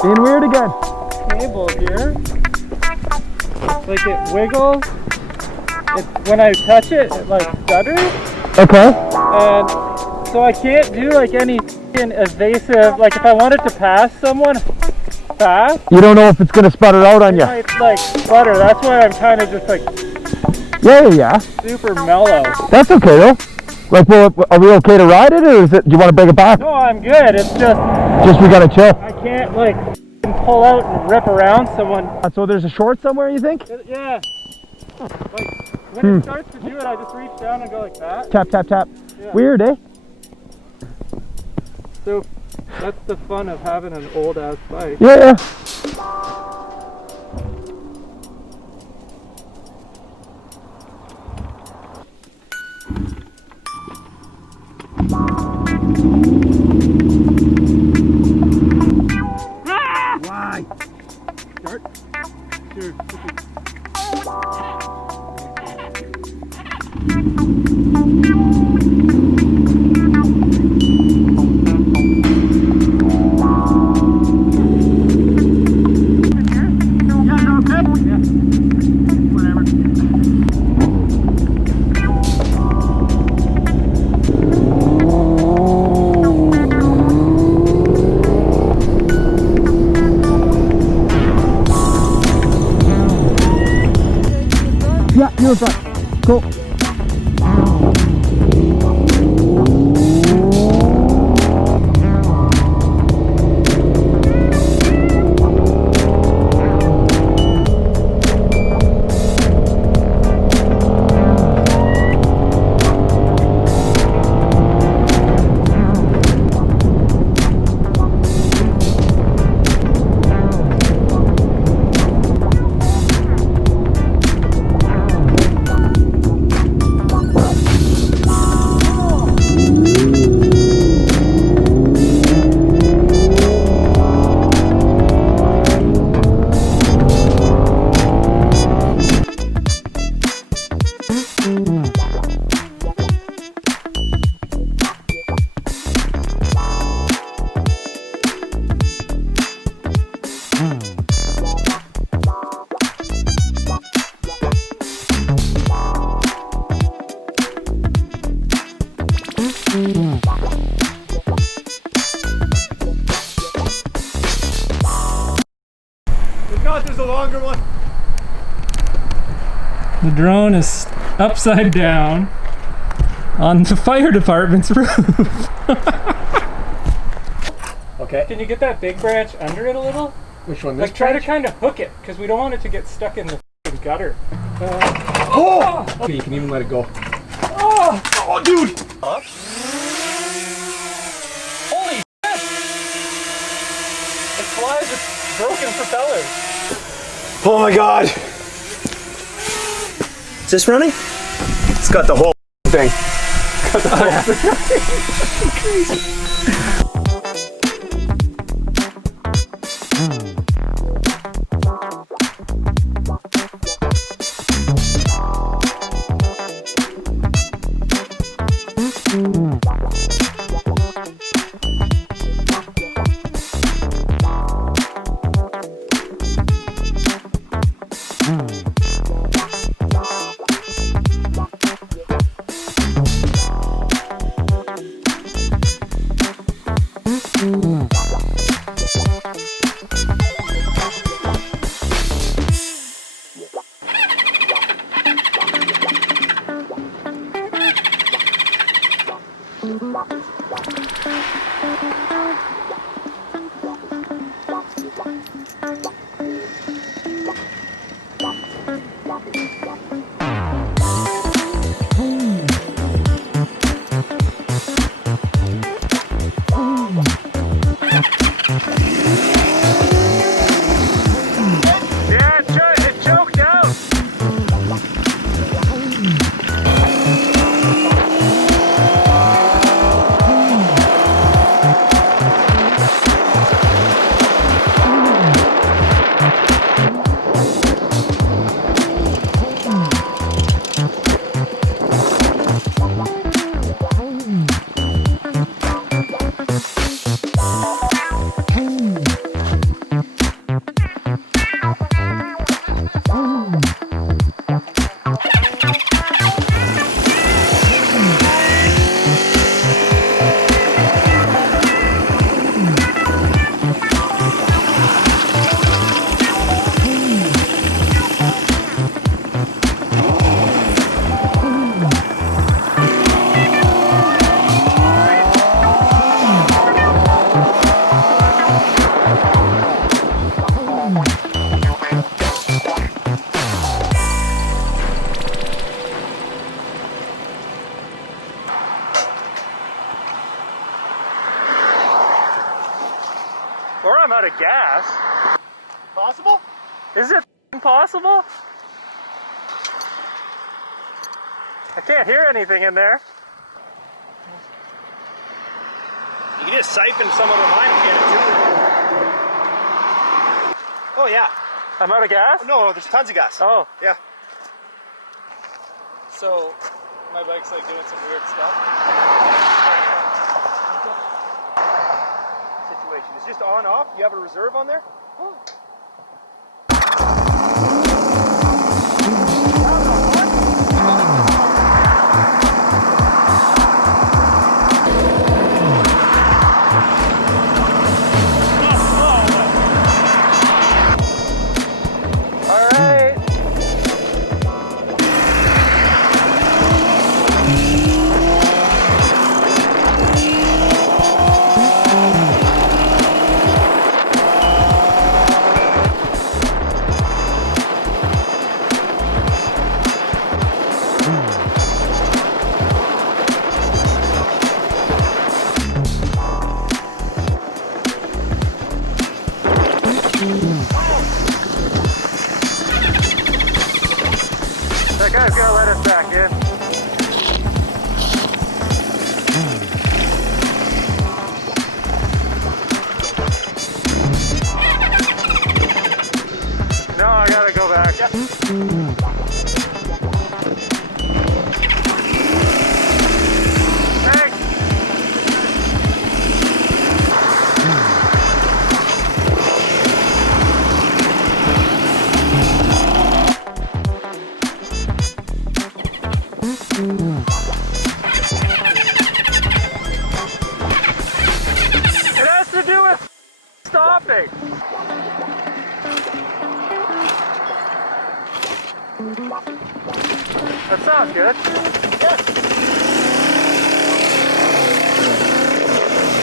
Being weird again. Cable here. Like it wiggles. When I touch it, it like stutters. Okay. And so I can't do like any evasive, like if I wanted to pass someone fast. You don't know if it's gonna sputter out on you. It might like sputter. That's why I'm kind of just like Yeah. super mellow. That's okay though. Like, well, are we okay to ride it, or do you want to bring it back? No, I'm good. It's just we gotta chill. I can't like pull out and rip around someone. So there's a short somewhere, you think? Yeah. Like when it starts to do it, I just reach down and go like that. Tap, tap, tap. Yeah. Weird, eh? So that's the fun of having an old ass bike. Yeah. Why? Start? Sure. Yeah, you're in front. Cool. If not, there's a longer one. The drone is upside down on the fire department's roof. Okay. Can you get that big branch under it a little? Which one? This Like try to branch? kind of hook it, because we don't want it to get stuck in the f***ing gutter. Oh! Okay, you can even let it go. Oh! Oh, dude! Holy shit! It flies with broken propellers. Oh my god! Is this running? It's got the whole thing. Got the whole thing. Crazy. gas. Possible? Is it possible? I can't hear anything in there. You can just siphon some of the mine and get it too. Oh yeah. I'm out of gas? No, there's tons of gas. Oh. Yeah. So, my bike's like doing some weird stuff. Situation. It's just on off. You have a reserve on there? That guy's gonna let us back in. No, I gotta go back. Thanks. It has to do with stopping. That sounds good. Yeah.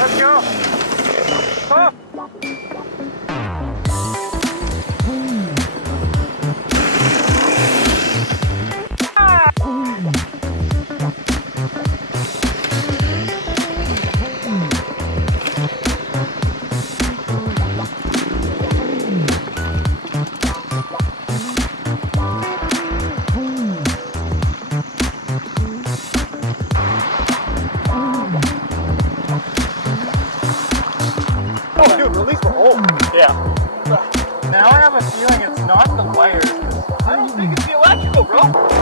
Let's go. Oh. Oh, dude, release the hole. Yeah. Now I have a feeling it's not the wires. I don't think it's the electrical, bro.